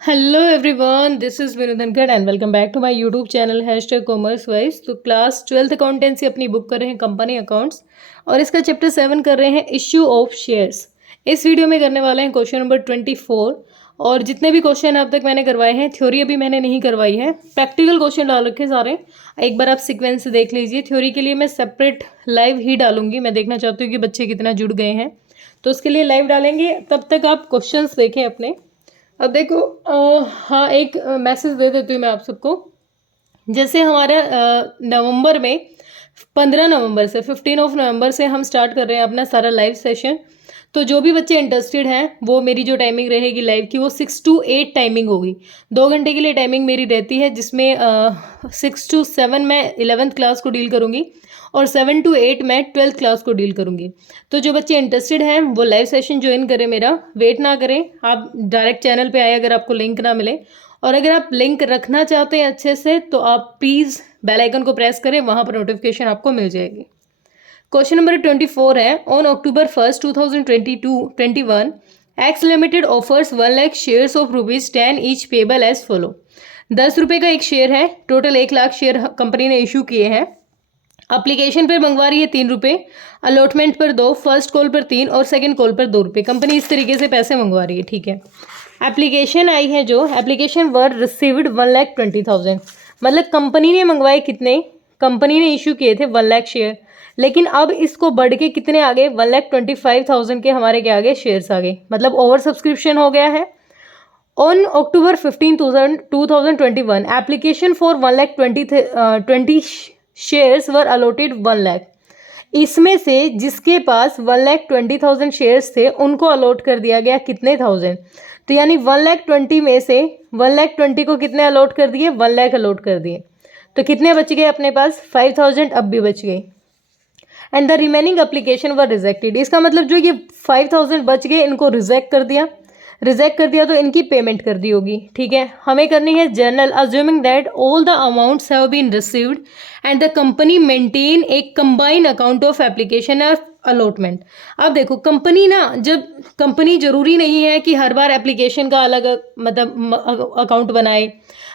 Hello everyone, this is Vinu Dhankhar and welcome back to my YouTube channel hashtag commerce wise. तो class 12th accountancy अपनी book कर रहे हैं company accounts और इसका चैप्टर 7 कर रहे हैं इश्यू ऑफ शेयर्स। इस वीडियो में करने वाले हैं क्वेश्चन नंबर 24 और जितने भी क्वेश्चन अब तक मैंने करवाए हैं, थ्योरी अभी मैंने नहीं करवाई है, प्रैक्टिकल क्वेश्चन डाल रखे सारे। एक बार आप सीक्वेंस से देख लीजिए। थ्योरी के लिए मैं सेपरेट लाइव ही डालूंगी, मैं देखना चाहती हूँ कि बच्चे कितना जुड़ गए हैं, तो उसके लिए लाइव डालेंगे। तब तक आप क्वेश्चंस देखें अपने। अब देखो, हाँ, एक मैसेज दे देती हूँ मैं आप सबको। जैसे हमारा नवंबर में 15 नवंबर से 15 नवंबर से हम स्टार्ट कर रहे हैं अपना सारा लाइव सेशन। तो जो भी बच्चे इंटरेस्टेड हैं, वो मेरी जो टाइमिंग रहेगी लाइव की, वो 6 to 8 टाइमिंग होगी। 2 घंटे के लिए टाइमिंग मेरी रहती है, जिसमें 6 to 7 मैं 11th क्लास को डील करूँगी और 7 to 8 मैं 12th क्लास को डील करूँगी। तो जो बच्चे इंटरेस्टेड हैं वो लाइव सेशन ज्वाइन करें, मेरा वेट ना करें। आप डायरेक्ट चैनल पे आए अगर आपको लिंक ना मिले, और अगर आप लिंक रखना चाहते हैं अच्छे से, तो आप प्लीज़ बेल आइकन को प्रेस करें, वहाँ पर नोटिफिकेशन आपको मिल जाएगी। क्वेश्चन नंबर 24 है, on October 1st 2021 X limited offers 1 lakh shares of ₹10 each payable as follow. 10 रुपये का एक शेयर है, टोटल 1 लाख शेयर कंपनी ने इशू किए हैं। एप्लीकेशन पर मंगवा रही है 3 रुपये, अलॉटमेंट पर 2, फर्स्ट कॉल पर 3 और सेकंड कॉल पर 2 रुपये। कंपनी इस तरीके से पैसे मंगवा रही है, ठीक है। एप्लीकेशन आई है, जो एप्लीकेशन वर रिसीव्ड 1,20,000, मतलब कंपनी ने मंगवाए कितने, कंपनी ने इशू किए थे 1 लाख शेयर, लेकिन अब इसको बढ़ के कितने आ गए, 1,25,000 के हमारे क्या आ गए, शेयर्स आ गए, मतलब ओवर सब्सक्रिप्शन हो गया है। On October 15, 2021 application for 1,20,000 shares were allotted 1 lakh. इसमें से जिसके पास 1,20,000 शेयर्स थे, उनको अलॉट कर दिया गया कितने थाउजेंड, तो यानी 1,20,000 में से 1,20,000 को कितने अलॉट कर दिए, 1 लाख अलॉट कर दिए। तो कितने बच गए अपने पास, 5,000 अब भी बच गए। And the remaining application were rejected. इसका मतलब जो ये 5,000 बच गए, इनको रिजेक्ट कर दिया। रिजेक्ट कर दिया तो इनकी पेमेंट कर दी होगी, ठीक है। हमें करनी है journal, assuming that all the amounts have been received and the company maintain a combine account of application of allotment. अब देखो, कंपनी ना, जब कंपनी जरूरी नहीं है कि हर बार एप्लीकेशन का अलग मतलब अकाउंट बनाए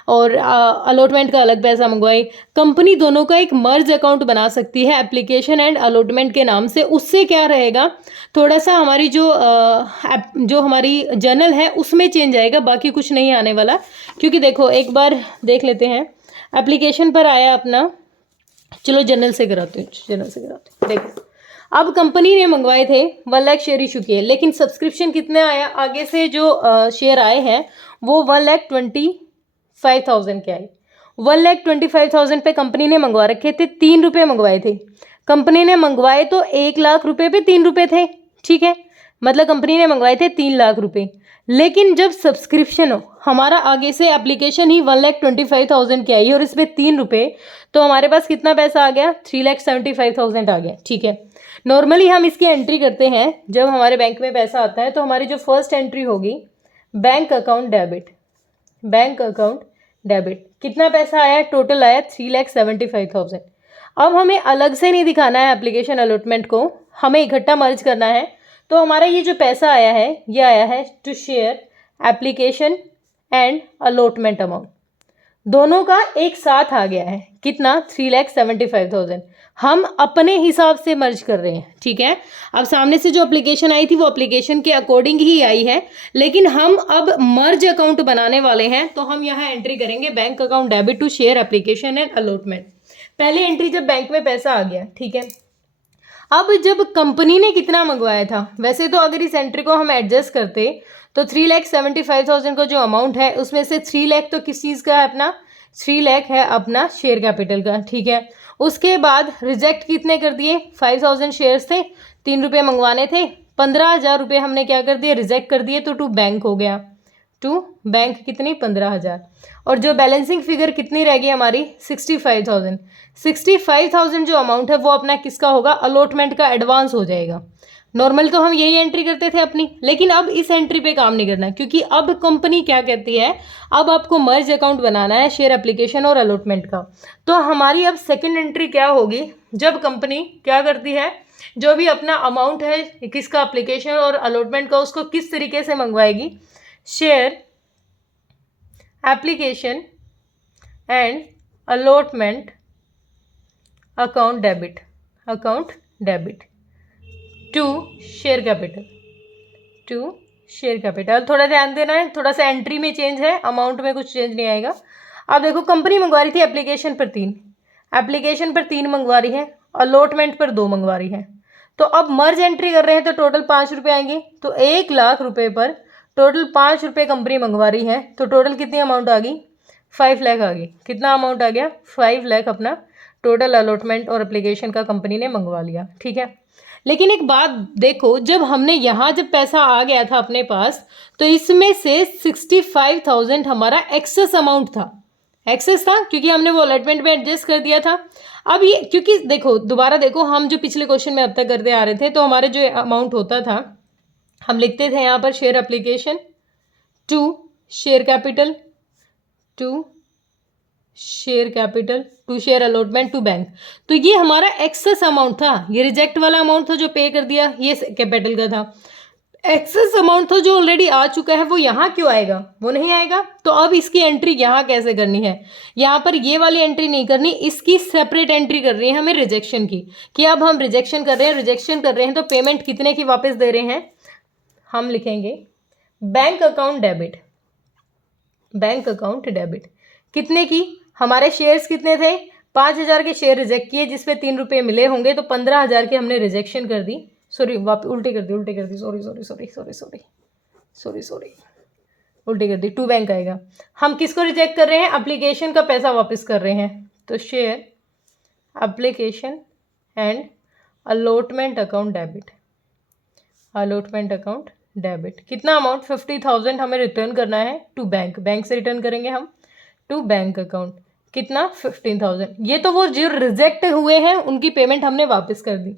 और अलॉटमेंट का अलग पैसा मंगवाए। कंपनी दोनों का एक मर्ज अकाउंट बना सकती है एप्लीकेशन एंड अलॉटमेंट के नाम से। उससे क्या रहेगा, थोड़ा सा हमारी जो हमारी जर्नल है उसमें चेंज आएगा, बाकी कुछ नहीं आने वाला। क्योंकि देखो, एक बार देख लेते हैं, एप्लीकेशन पर आया अपना, चलो जर्नल से कराते हैं, जर्नल से कराते हैं। देखो, अब कंपनी ने मंगवाए थे 1 लाख शेयर इशू किए, लेकिन सब्सक्रिप्शन कितने आया, आगे से जो शेयर आए हैं वो 1,25,000 के आए। 1,25,000 पे कंपनी ने मंगवा रखे थे, 3 रुपये मंगवाए थे। कंपनी ने मंगवाए तो 1 लाख रुपए पे 3 रुपये थे, ठीक है, मतलब कंपनी ने मंगवाए थे 3 लाख रुपए। लेकिन जब सब्सक्रिप्शन हो, हमारा आगे से एप्लीकेशन ही 1,25,000 की आई और इसमें 3 रुपये, तो हमारे पास कितना पैसा आ गया, 3,75,000 आ गया, ठीक है। नॉर्मली हम इसकी एंट्री करते हैं जब हमारे बैंक में पैसा आता है, तो हमारी जो फर्स्ट एंट्री होगी, bank account debit. Bank account debit, कितना पैसा आया, टोटल आया 3,75,000। अब हमें अलग से नहीं दिखाना है एप्लीकेशन अलॉटमेंट को, हमें इकट्ठा मर्ज करना है। तो हमारा ये जो पैसा आया है, ये आया है to share application and allotment amount, दोनों का एक साथ आ गया है। कितना, 3,75,000। हम अपने हिसाब से मर्ज कर रहे हैं, ठीक है। अब सामने से जो एप्लीकेशन आई थी वो एप्लीकेशन के अकॉर्डिंग ही आई है, लेकिन हम अब मर्ज अकाउंट बनाने वाले हैं। तो हम यहाँ एंट्री करेंगे bank account debit to share application and allotment. पहले एंट्री जब बैंक में पैसा आ गया, ठीक है। अब जब कंपनी ने कितना मंगवाया था, वैसे तो अगर इस एंट्री को हम एडजस्ट करते तो 3,75,000 का जो अमाउंट है, उसमें से 3 लाख तो किस चीज़ का है अपना, 3 लाख है अपना शेयर कैपिटल का, ठीक है। उसके बाद रिजेक्ट कितने कर दिए, 5,000 शेयर्स थे, 3 रुपये मंगवाने थे, 15,000 रुपये हमने क्या कर दिए, रिजेक्ट कर दिए, तो टू बैंक हो गया। टू बैंक कितनी, 15,000। और जो बैलेंसिंग फिगर कितनी रह गई हमारी, 65,000। 65,000 जो अमाउंट है वो अपना किसका होगा, अलॉटमेंट का एडवांस हो जाएगा। नॉर्मल तो हम यही एंट्री करते थे अपनी, लेकिन अब इस एंट्री पे काम नहीं करना, क्योंकि अब कंपनी क्या कहती है, अब आपको मर्ज अकाउंट बनाना है शेयर एप्लीकेशन और अलॉटमेंट का। तो हमारी अब सेकंड एंट्री क्या होगी, जब कंपनी क्या करती है, जो भी अपना अमाउंट है किसका, एप्लीकेशन और अलॉटमेंट का, उसको किस तरीके से मंगवाएगी, share application and allotment account debit to share capital. थोड़ा ध्यान देना है, थोड़ा सा एंट्री में चेंज है, अमाउंट में कुछ चेंज नहीं आएगा। अब देखो कंपनी मंगवा रही थी एप्लीकेशन पर 3 मंगवा रही है, अलॉटमेंट पर 2 मंगवा रही है। तो अब मर्ज एंट्री कर रहे हैं तो टोटल 5 रुपये आएंगे। तो 1 लाख रुपए पर टोटल 5 रुपये कंपनी मंगवा रही है, तो टोटल कितनी अमाउंट आ गई? 5 लाख आ गई। कितना अमाउंट आ गया? 5 लाख अपना टोटल अलॉटमेंट और एप्लीकेशन का कंपनी ने मंगवा लिया। ठीक है, लेकिन एक बात देखो, जब हमने यहाँ जब पैसा आ गया था अपने पास, तो इसमें से 65,000 हमारा एक्सेस अमाउंट था, एक्सेस था क्योंकि हमने वो अलॉटमेंट में एडजस्ट कर दिया था। अब ये क्योंकि देखो दोबारा देखो, हम जो पिछले क्वेश्चन में अब तक करते आ रहे थे, तो हमारे जो अमाउंट होता था हम लिखते थे यहाँ पर share application to share capital to share allotment to bank. तो ये हमारा एक्सेस अमाउंट था, ये रिजेक्ट वाला अमाउंट था जो पे कर दिया, ये कैपिटल का था। एक्सेस अमाउंट था जो ऑलरेडी आ चुका है, वो यहाँ क्यों आएगा? वो नहीं आएगा। तो अब इसकी एंट्री यहाँ कैसे करनी है? यहाँ पर ये वाली एंट्री नहीं करनी, इसकी सेपरेट एंट्री कर रही है हमें रिजेक्शन की, कि अब हम रिजेक्शन कर रहे हैं तो पेमेंट कितने की वापस दे रहे हैं? हम लिखेंगे बैंक अकाउंट डेबिट। कितने की? हमारे शेयर्स कितने थे? 5,000 के शेयर रिजेक्ट किए, जिसपे 3 रुपये मिले होंगे, तो 15,000 की हमने रिजेक्शन कर दी। सॉरी, उल्टी कर दी, सॉरी, उल्टी कर दी। टू बैंक आएगा। हम किसको रिजेक्ट कर रहे हैं? एप्लीकेशन का पैसा वापस कर रहे हैं, तो share application and allotment account debit. कितना अमाउंट? 50,000 हमें रिटर्न करना है टू बैंक से रिटर्न करेंगे हम टू बैंक अकाउंट। कितना? 15,000। ये तो वो जो रिजेक्ट हुए हैं उनकी पेमेंट हमने वापस कर दी।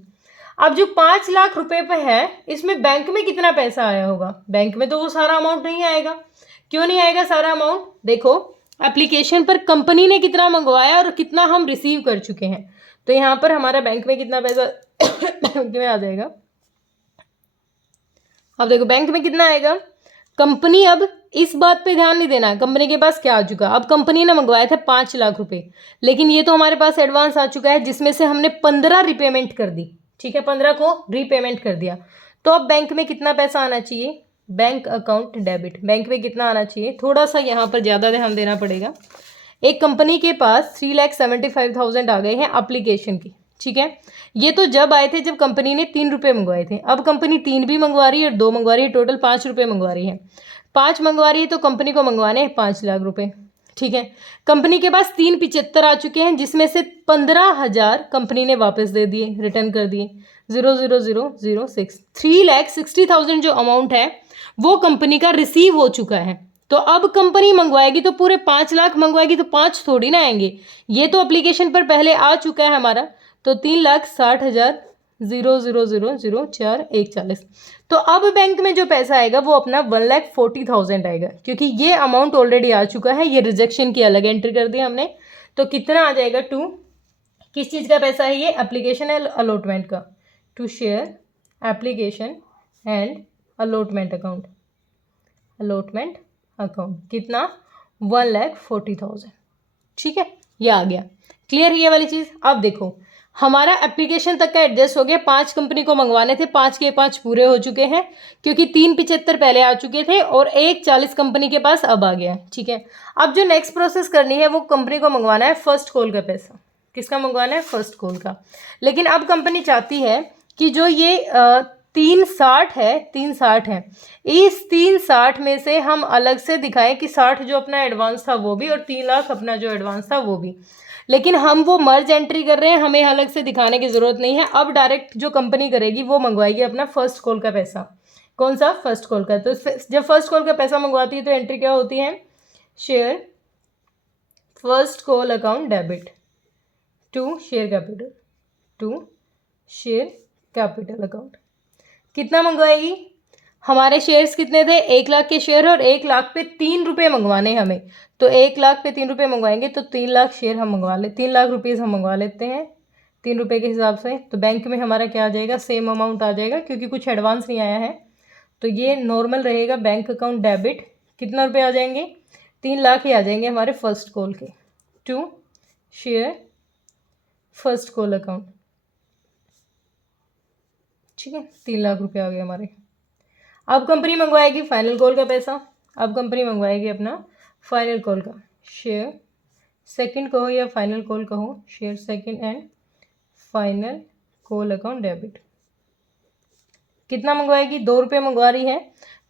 अब जो 5 लाख रुपए पे है, इसमें बैंक में कितना पैसा आया होगा? बैंक में तो वो सारा अमाउंट नहीं आएगा। क्यों नहीं आएगा सारा अमाउंट? देखो एप्लीकेशन पर कंपनी ने कितना मंगवाया और कितना हम रिसीव कर चुके हैं, तो यहाँ पर हमारा बैंक में कितना पैसा बैंक में आ जाएगा। अब देखो बैंक में कितना आएगा। कंपनी, अब इस बात पे ध्यान नहीं देना है कंपनी के पास क्या आ चुका। अब कंपनी ने मंगवाए थे 5 लाख रुपए, लेकिन ये तो हमारे पास एडवांस आ चुका है, जिसमें से हमने 15 रिपेमेंट कर दी। ठीक है, 15 को रीपेमेंट कर दिया। तो अब बैंक में कितना पैसा आना चाहिए? Bank account debit. बैंक में कितना आना चाहिए? थोड़ा सा यहाँ पर ज़्यादा ध्यान देना पड़ेगा। एक कंपनी के पास 3,75,000 आ गए हैं एप्लीकेशन की। ठीक है, ये तो जब आए थे जब कंपनी ने 3 रुपये मंगवाए थे। अब कंपनी 3 भी मंगवा रही है और 2 मंगवा रही है, टोटल 5 रुपये मंगवा रही है। 5 मंगवा रही है तो कंपनी को मंगवाने हैं 5 लाख रुपए। ठीक है, कंपनी के पास 375 आ चुके हैं, जिसमें से 15,000 कंपनी ने वापस दे दिए, रिटर्न कर दिए। 00006 3,60,000 जो अमाउंट है वो कंपनी का रिसीव हो चुका है। तो अब कंपनी मंगवाएगी तो पूरे 5 लाख मंगवाएगी, तो 5 थोड़ी ना आएंगे। ये तो एप्लीकेशन पर पहले आ चुका है हमारा, तो 3,60,000 0,00,04,140। तो अब बैंक में जो पैसा आएगा वो अपना 1,40,000 आएगा, क्योंकि ये अमाउंट ऑलरेडी आ चुका है, ये रिजेक्शन की अलग एंट्री कर दी हमने। तो कितना आ जाएगा? टू किस चीज़ का पैसा है ये? एप्लीकेशन एंड अलॉटमेंट का। To share application and allotment account कितना? 1,40,000। ठीक है, ये आ गया क्लियर ये वाली चीज़। अब देखो हमारा एप्लीकेशन तक का एडजस्ट हो गया, 5 कंपनी को मंगवाने थे, 5 के 5 पूरे हो चुके हैं, क्योंकि 375 पहले आ चुके थे और 140 कंपनी के पास अब आ गया। ठीक है, अब जो नेक्स्ट प्रोसेस करनी है वो कंपनी को मंगवाना है फर्स्ट कॉल का पैसा। किसका मंगवाना है? फर्स्ट कॉल का। लेकिन अब कंपनी चाहती है कि जो ये 360 है, इस 360 में से हम अलग से दिखाएं कि 60 जो अपना एडवांस था वो भी और 3 लाख अपना जो एडवांस था वो भी। लेकिन हम वो मर्ज एंट्री कर रहे हैं, हमें अलग से दिखाने की ज़रूरत नहीं है। अब डायरेक्ट जो कंपनी करेगी वो मंगवाएगी अपना फर्स्ट कॉल का पैसा। कौन सा? फर्स्ट कॉल का। तो जब फर्स्ट कॉल का पैसा मंगवाती है तो एंट्री क्या होती है? Share first call account debit to share capital account. कितना मंगवाएगी? हमारे शेयर्स कितने थे? 1 लाख के शेयर और 1 लाख पे 3 रुपये मंगवाने हमें, तो 1 लाख पे 3 रुपये मंगवाएंगे तो 3 लाख शेयर हम मंगवा ले 3 लाख रुपीज़ हम मंगवा लेते हैं 3 रुपये के हिसाब से। तो बैंक में हमारा क्या आ जाएगा? सेम अमाउंट आ जाएगा, क्योंकि कुछ एडवांस नहीं आया है, तो ये नॉर्मल रहेगा बैंक अकाउंट डेबिट। कितना रुपये आ जाएंगे? 3 लाख ही आ जाएंगे हमारे फर्स्ट कॉल के, to share first call account. ठीक है, 3 लाख रुपए आ गए हमारे। अब कंपनी मंगवाएगी फाइनल कॉल का पैसा, अब कंपनी मंगवाएगी अपना फाइनल कॉल का शेयर सेकंड कहो या फाइनल कॉल कहो, share second and final call account debit. कितना मंगवाएगी? 2 रुपये मंगवा रही है,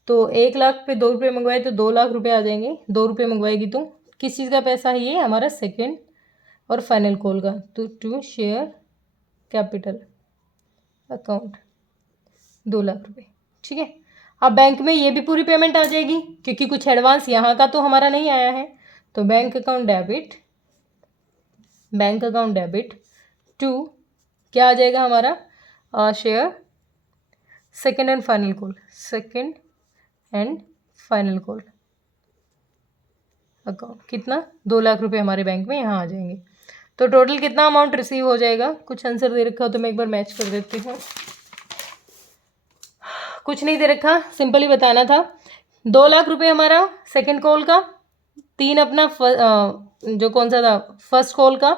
तो 1 लाख पे 2 रुपये मंगवाए तो 2 लाख रुपए आ जाएंगे। 2 रुपये मंगवाएगी तो किस चीज़ का पैसा है ये? हमारा सेकंड और फाइनल कॉल का, तो to share capital account 2 lakh रुपए। ठीक है, अब बैंक में ये भी पूरी पेमेंट आ जाएगी क्योंकि कुछ एडवांस यहाँ का तो हमारा नहीं आया है, तो बैंक अकाउंट डेबिट टू क्या आ जाएगा हमारा? Share second and final call account. कितना? 2 लाख रुपए हमारे बैंक में यहाँ आ जाएंगे। तो टोटल कितना अमाउंट रिसीव हो जाएगा? कुछ आंसर दे रखा हो तो मैं एक बार मैच कर देती हूँ। कुछ नहीं दे रखा, सिंपल ही बताना था। 2 लाख रुपए हमारा सेकंड कॉल का, 3 अपना जो कौन सा था फर्स्ट कॉल का,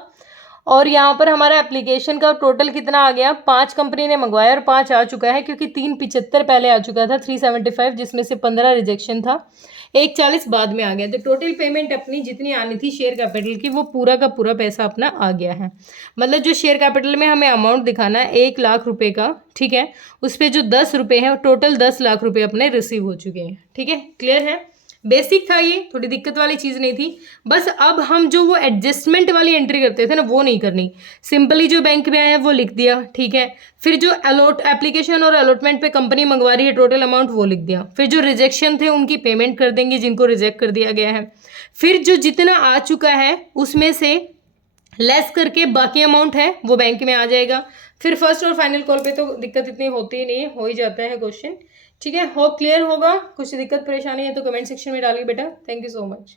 और यहाँ पर हमारा एप्लीकेशन का टोटल कितना आ गया? 5 कंपनी ने मंगवाया और 5 आ चुका है क्योंकि 375 पहले आ चुका था, 375 जिसमें से 15 रिजेक्शन था, 140 बाद में आ गया। तो टोटल पेमेंट अपनी जितनी आनी थी शेयर कैपिटल की वो पूरा का पूरा पैसा अपना आ गया है। मतलब जो शेयर कैपिटल में हमें अमाउंट दिखाना है 1 लाख रुपए का, ठीक है, उस पर जो 10 रुपये हैं टोटल 10 लाख रुपए अपने रिसीव हो चुके हैं। ठीक है, क्लियर है? बेसिक था ये, थोड़ी दिक्कत वाली चीज़ नहीं थी। बस अब हम जो वो एडजस्टमेंट वाली एंट्री करते थे ना वो नहीं करनी, सिंपली जो बैंक में आया वो लिख दिया। ठीक है, फिर जो एप्लीकेशन और अलॉटमेंट पे कंपनी मंगवा रही है टोटल अमाउंट वो लिख दिया, फिर जो रिजेक्शन थे उनकी पेमेंट कर देंगे जिनको रिजेक्ट कर दिया गया है, फिर जो जितना आ चुका है उसमें से लेस करके बाकी अमाउंट है वो बैंक में आ जाएगा। फिर फर्स्ट और फाइनल कॉल पे तो दिक्कत इतनी होती ही नहीं है, हो ही जाता है क्वेश्चन। ठीक है, होप क्लियर होगा। कुछ दिक्कत परेशानी है तो कमेंट सेक्शन में डालिए बेटा। Thank you so much.